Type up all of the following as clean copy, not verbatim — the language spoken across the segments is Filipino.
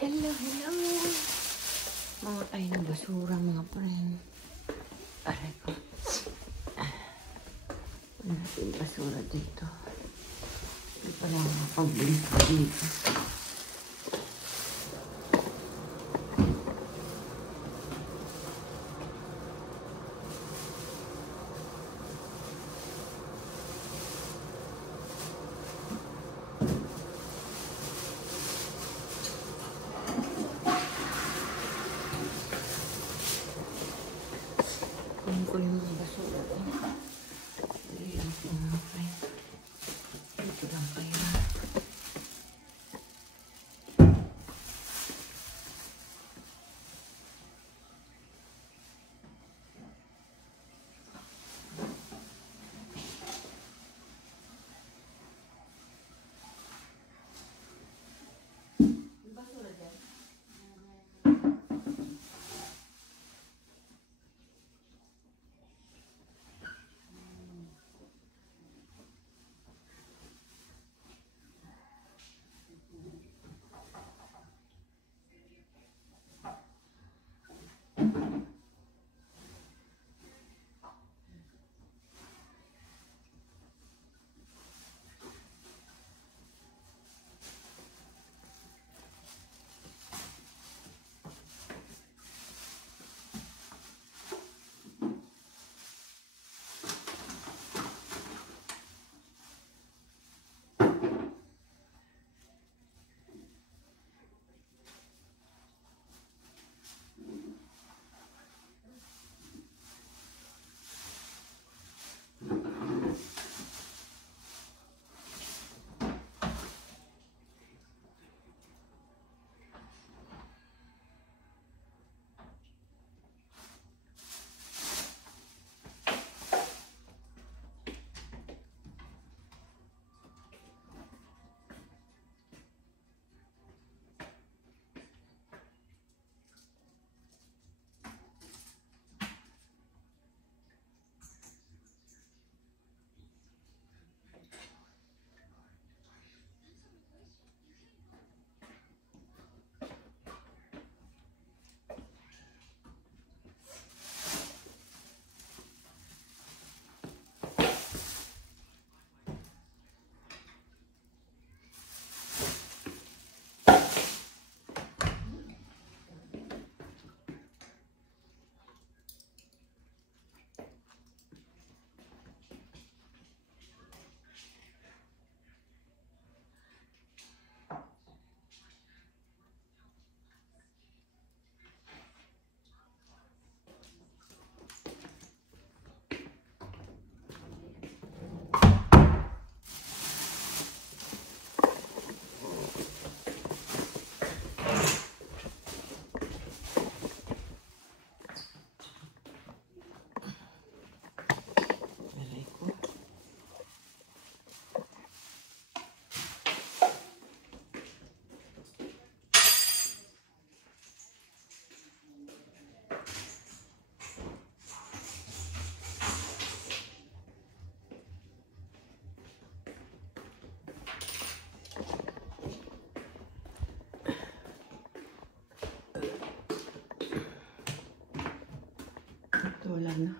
Hello, hello. Mga tayo ng basura, mga friend. Aray ko. Wala natin basura dito. Hindi pala makapag-balik dito. Kunin ko yung mga basura ko. Hindi lang po mga friend. Dito lang kayo. Wala na.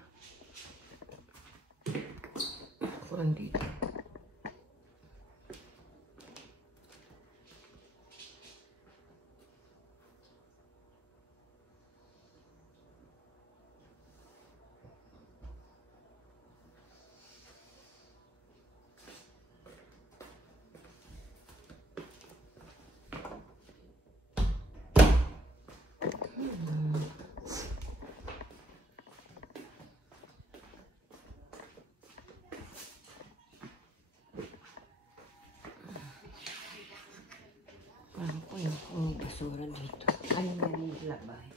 Kurang dito. Parang ko yung basura dito. Ano na yung labay?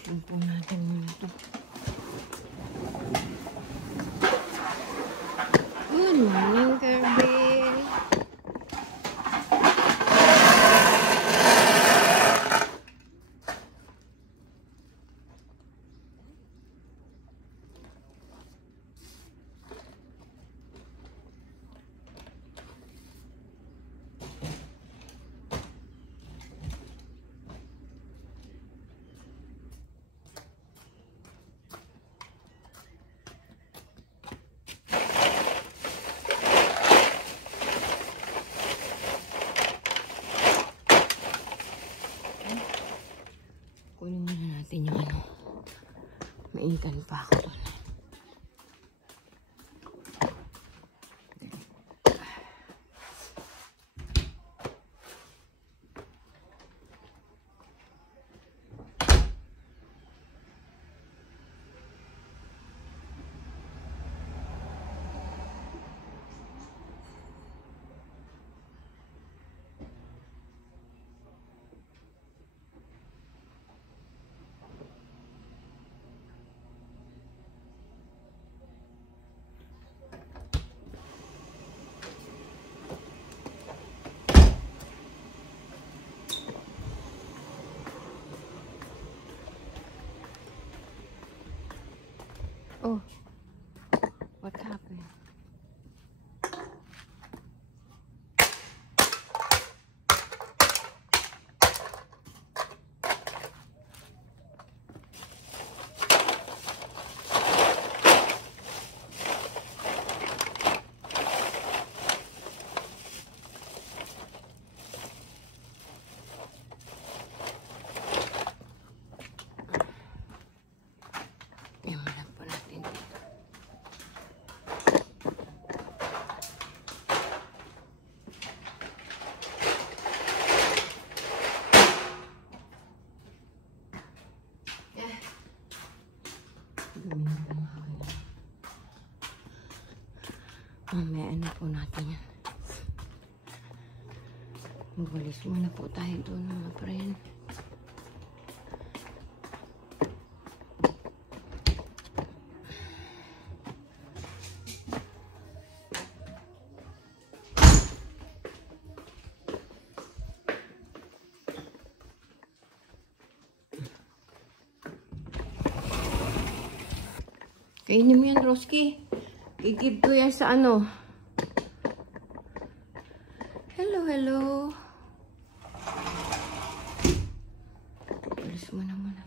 Tapon po natin muna ito. Good morning, Kirby. Kunin muna natin yung ano. Mainitan pa ako doon. Oh, what happened? Mamaya na po natin yan. Magwalis muna po tayo doon mga friend. Kainin mo yan, Roski. I-give ko yan sa ano. Hello, hello. Alis mo na muna.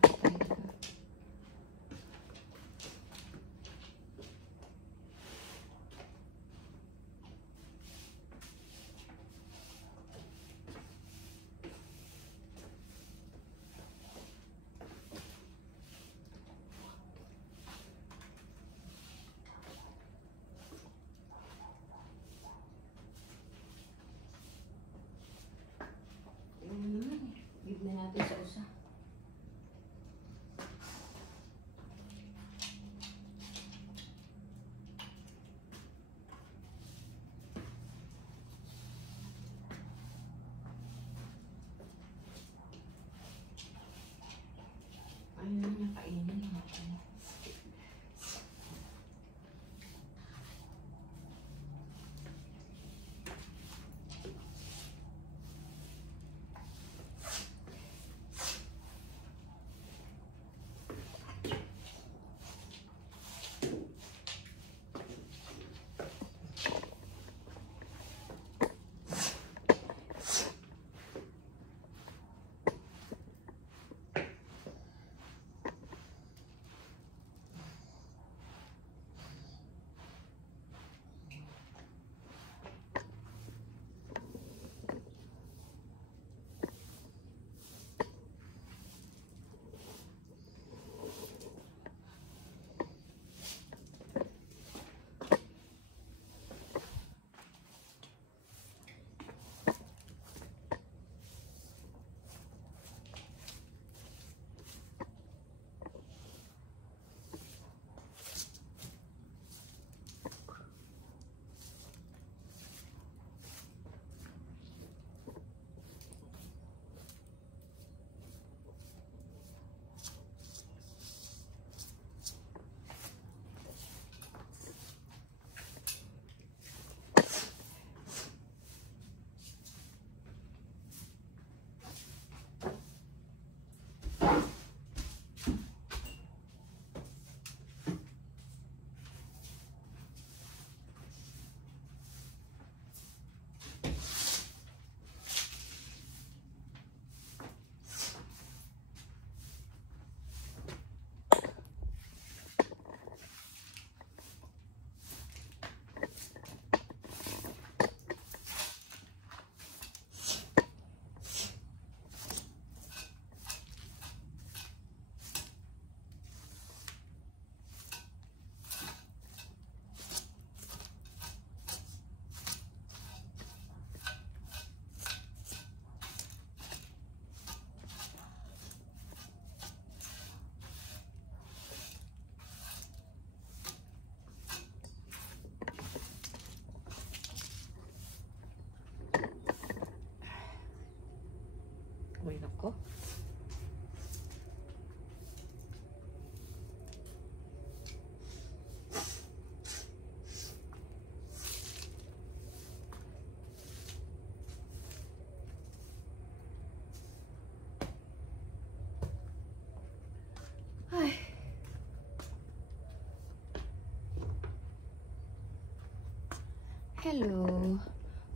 Hello.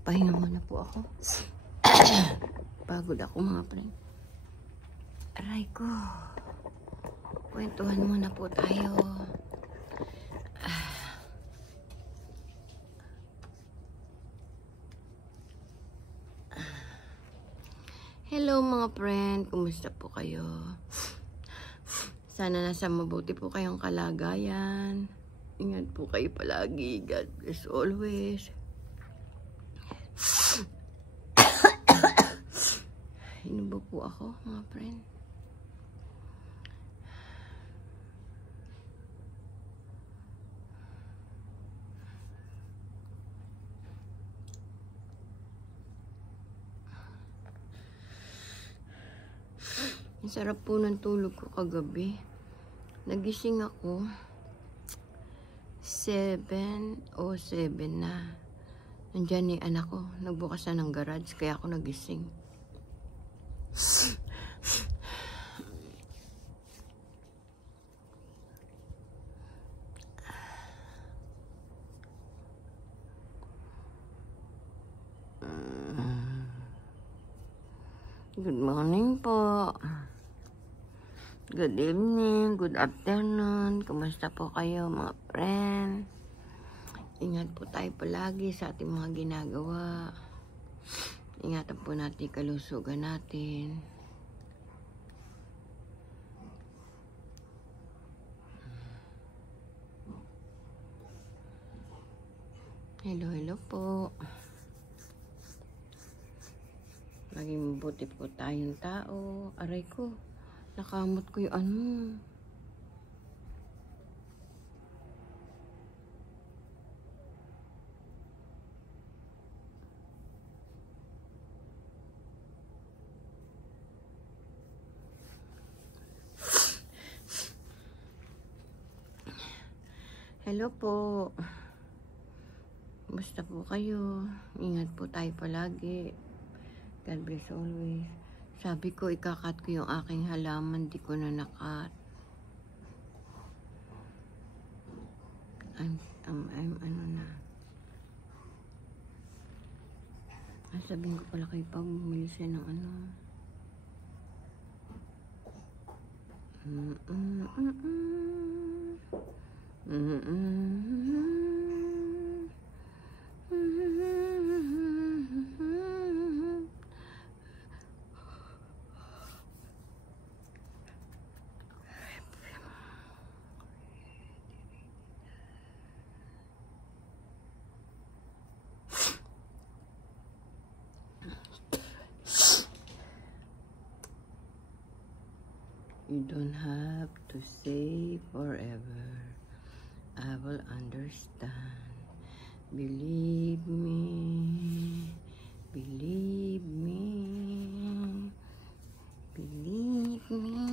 Pahinga muna po ako. Pagod ako mga friend. Aray ko. Kwentuhan muna po tayo. Hello mga friend. Kumusta po kayo? Sana nasa mabuti po kayong kalagayan. Ingat po kayo palagi. God bless always. Inubo po ako, mga friend. Ang sarap po ng tulog ko kagabi. Nagising ako 7:07 na. Nandiyan ni anak ko. Nagbukas na ng garage kaya ako nagising. Good morning po. Good evening, good afternoon. Kumusta po kayo mga friend? Ingat po tayo palagi sa ating mga ginagawa. Ingatan po natin kalusugan natin. Hello, hello po. Maging mabuti po tayong tao. Aray ko, nakamot ko yung ano. Hello po. Basta po kayo. Ingat po tayo palagi. God bless always. Sabi ko, ikakat ko yung aking halaman. Di ko na nakat. I'm ano na. Sabihin ko pala kayo pag bumili siya ng ano. You don't have to say forever. I will understand. Believe me. Believe me. Believe me.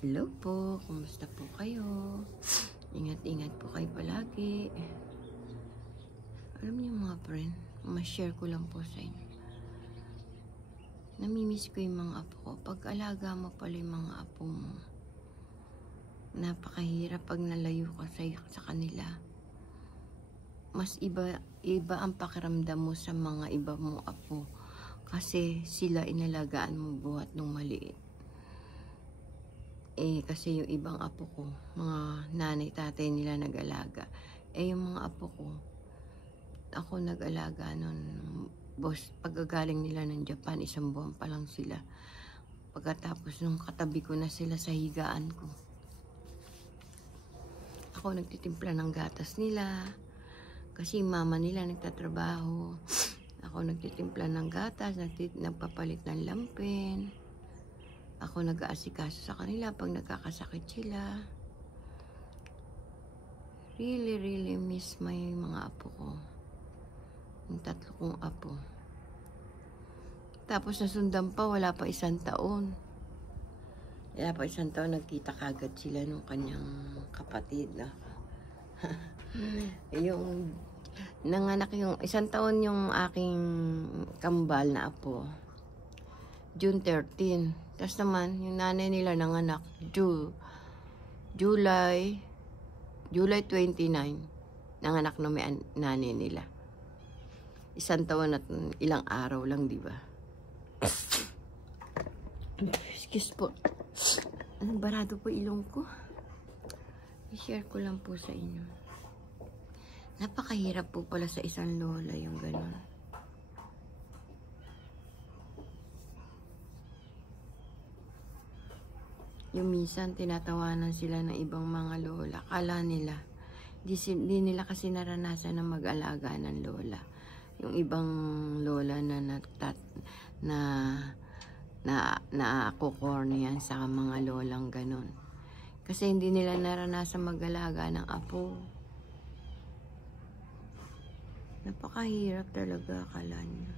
Hello po. Kumusta po kayo? Ingat-ingat po kayo palagi. Alam niyo mga friend, ma-share ko lang po sa inyo. Namimiss ko yung mga apo ko. Pag-alaga mo pala yung mga apo mo, napakahirap pag nalayo ka sa kanila. Mas iba ang pakiramdam mo sa mga iba mong apo. Kasi sila inalagaan mo buhat nung maliit. Kasi yung ibang apo ko, mga nanay, tatay nila nag-alaga. Yung mga apo ko, ako nag-alaga nun. Boss, pagkagaling nila ng Japan, 1 buwan pa lang sila. Pagkatapos nung katabi ko na sila sa higaan ko, ako nagtitimpla ng gatas nila. Kasi mama nila nagtatrabaho. Ako nagtitimpla ng gatas, nagpapalit ng lampin. Ako nag-aasikaso sa kanila pag nagkakasakit sila. Really miss my mga apo ko. Yung 3 kong apo. Tapos nasundan pa, wala pa 1 taon. Wala pa 1 taon, nagkita kagad sila nung kanyang kapatid na. Yung nanganak yung 1 taon yung aking kambal na apo. June 13. Tapos naman, yung nanay nila nanganak, July 29. Nanganak na may nanay nila. Isang taon at ilang araw lang, di ba? Excuse po. Barado po ilong ko. I-share ko lang po sa inyo. Napakahirap po pala sa isang lola yung gano'n. Yung minsan tinatawanan sila ng ibang mga lola. Kala nila, di nila kasi naranasan na mag-alaga ng lola. Yung ibang lola na kukornian sa mga lolang ganon. Kasi hindi nila naranasan mag-alaga ng apo. Napakahirap talaga, akala niya.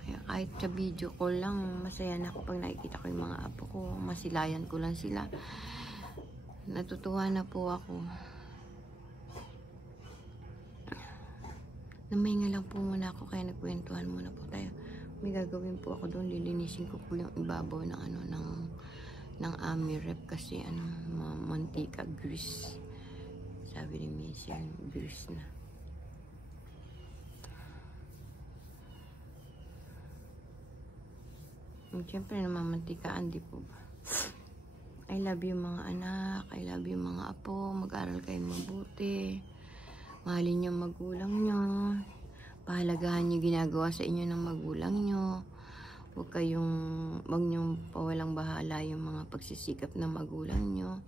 Kaya kahit sa video call lang, masaya na ako pag nakikita ko yung mga apo ko. Masilayan ko lang sila. Natutuwa na po ako. Namahinga lang po muna ako, kaya nagkwentuhan muna po tayo. May gagawin po ako doon, lilinisin ko po yung ibabaw ng ng Amirep kasi mantika, grease. Sabi ni Michelle, grease na. Siyempre namamantikaan, di po ba? I love you mga anak, I love you mga apo, mag-aral kayo mabuti. Mahalin niyo magulang niyo. Pahalagahan niyo ginagawa sa inyo ng magulang niyo. Huwag niyong pawalang bahala yung mga pagsisikap ng magulang niyo.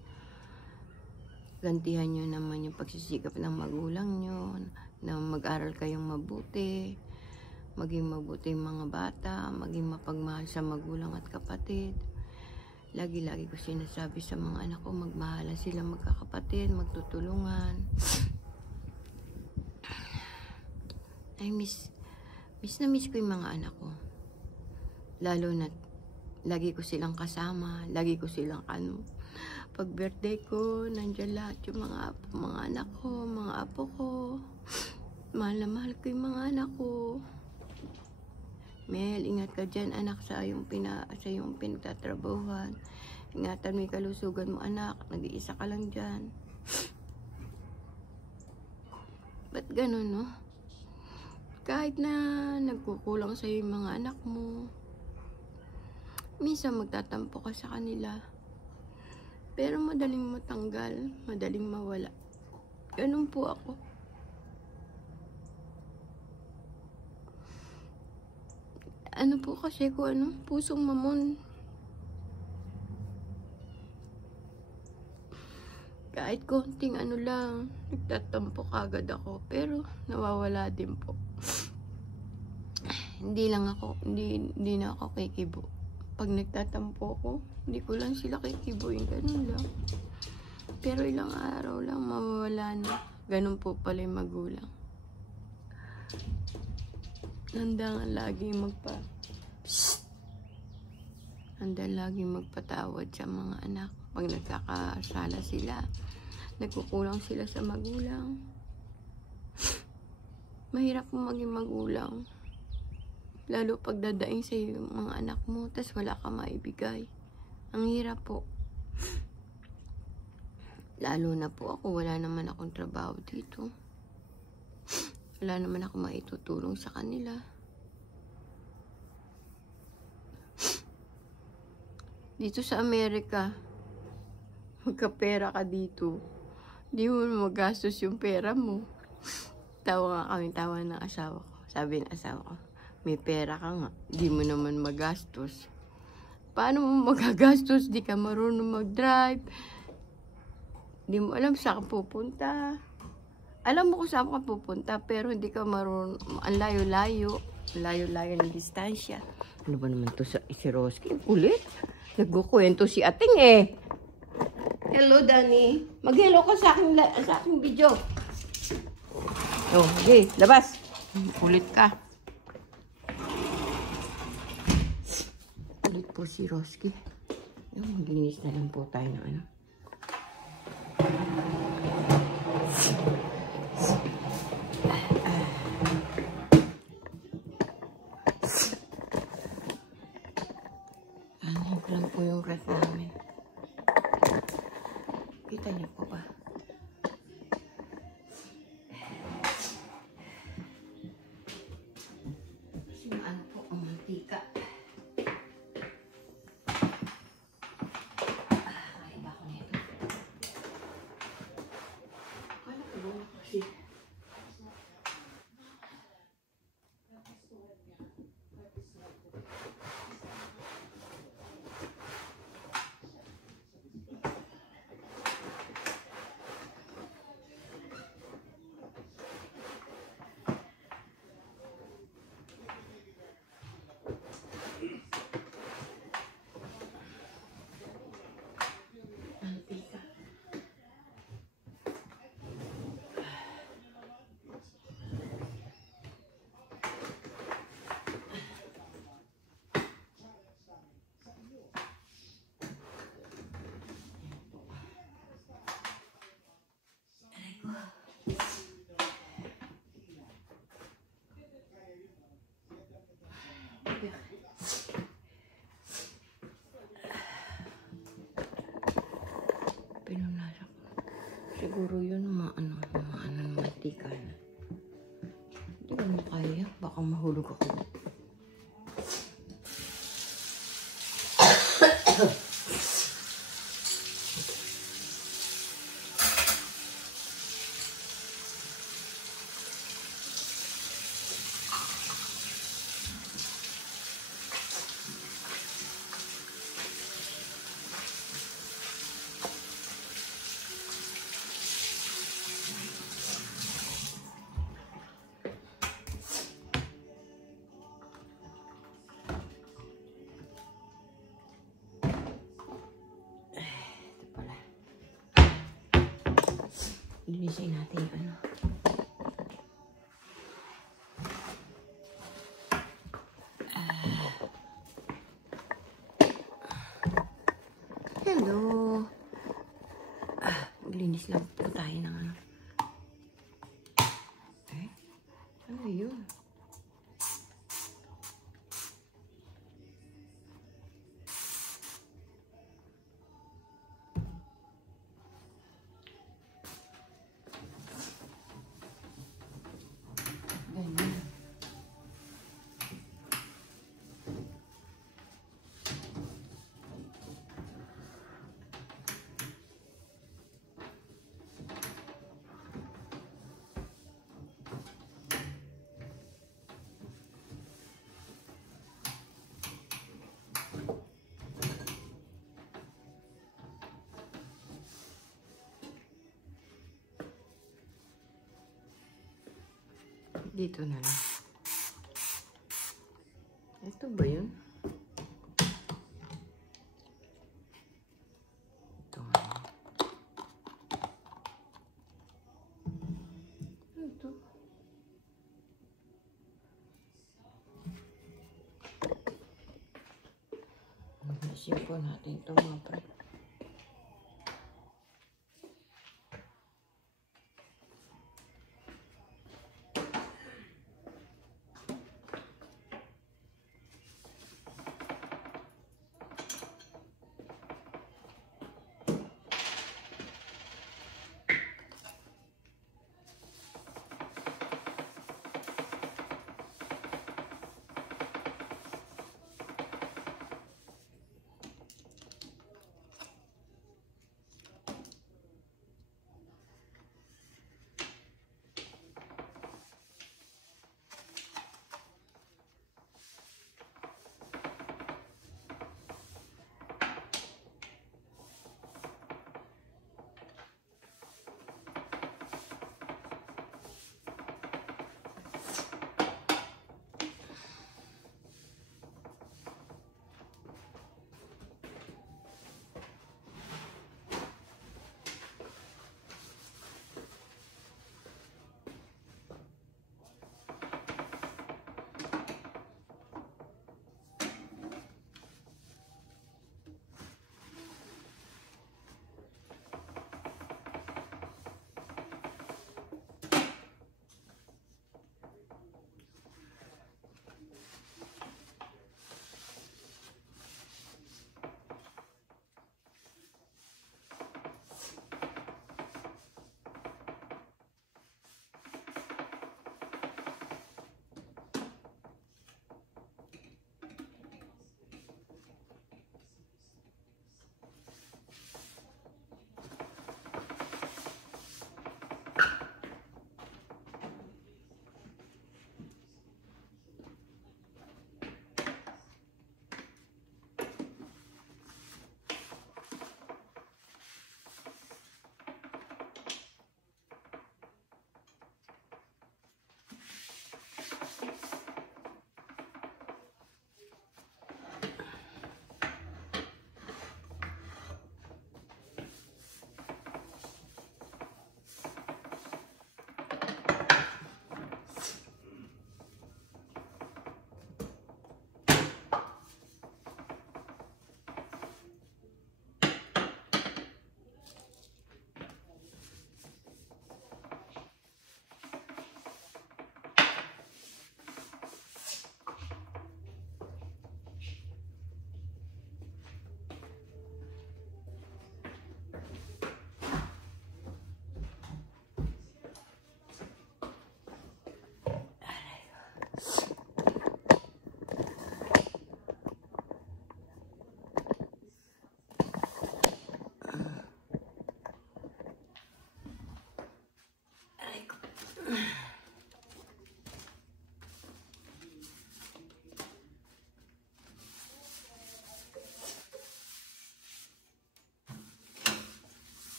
Gantihan niyo naman yung pagsisikap ng magulang niyo na mag-aral kayong mabuti. Maging mabuti yung mga bata, maging mapagmahal sa magulang at kapatid. Lagi-lagi ko sinasabi sa mga anak ko, magmahalan sila magkakapatid, magtutulungan. Ay, miss na miss ko yung mga anak ko. Lalo na, lagi ko silang kasama, lagi ko silang pag birthday ko, nandiyan lahat yung mga anak ko, mga apo ko. Mahal na mahal ko yung mga anak ko. Mel, ingat ka dyan, anak, sa yung pinagtatrabahuhan. Ingatan mo yung kalusugan mo, anak. Nag-iisa ka lang dyan. Ba't ganun, no? Kahit na nagkukulang sa'yo yung mga anak mo, minsan magtatampo ka sa kanila. Pero madaling matanggal, madaling mawala. Ganun po ako. Ano po kasi ko, pusong mamon. Kahit konting lang, nagtatampo kagad ako. Pero nawawala din po. Hindi na ako kikibo. Pag nagtatampo ako, hindi ko lang sila kikibuin, ganun lang. Pero ilang araw lang, mawawala na. Ganun po pala yung magulang. Handa laging magpatawad sa mga anak. Pag nagkakasala sila, nagkukulang sila sa magulang. Mahirap po maging magulang. Lalo pag dadaing sa yung mga anak mo, tas wala ka maibigay. Ang hirap po. Lalo na po ako, wala naman akong trabaho dito. Wala naman ako maitutulong sa kanila. Dito sa Amerika, magkapera ka dito. Di mo magastos yung pera mo. Tawa ng asawa ko. Sabi ng asawa ko, may pera ka nga, di mo naman magastos. Paano mo magagastos? Di ka marunong mag-drive. Di mo alam saan ka pupunta. Alam mo kung saan ka pupunta, pero hindi ka marunong. Ang layo-layo. Layo-layo ng distansya. Ano ba naman to si Roski? Kulit. Nagkukwento si Ating eh. Hello, Danny. Mag-hello ka sa aking video. Oh, okay. Labas. Kulit ka. Kulit po si Roski. Maglinis na lang po tayo ng Pinunasan ko. Siguro yun maano ng mantika na. Hindi ko na kaya. Baka mahulog ako. Linisin natin yung ano. Hello. Maglinis lang po tayo ng ano. Ano yun? Ganyan. Dito na lang. Ito ba yun? Ito nga. Ito. Nasin po natin ito mga pre.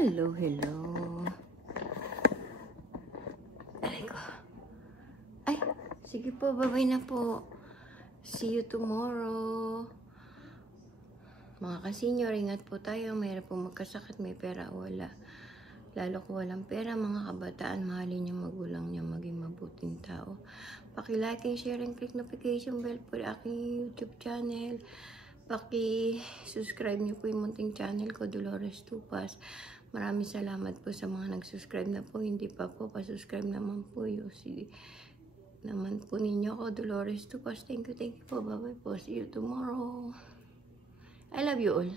Hello, hello. Aray ko. Ay, sige po, bye-bye na po. See you tomorrow. Mga ka-senior, ingat po tayo. Mayroon po magkasakit, may pera o wala. Lalo kung walang pera, mga kabataan, mahalin yung magulang niya, maging mabuting tao. Paki-like and share and click notification bell po aking YouTube channel. Paki-subscribe niyo po yung munting channel ko, Dolores Tupas. Maraming salamat po sa mga nag-subscribe na po. Hindi pa po, pa-subscribe naman po yung naman po ninyo ko, Dolores Tupas. Thank you po. Bye-bye po. See you tomorrow. I love you all.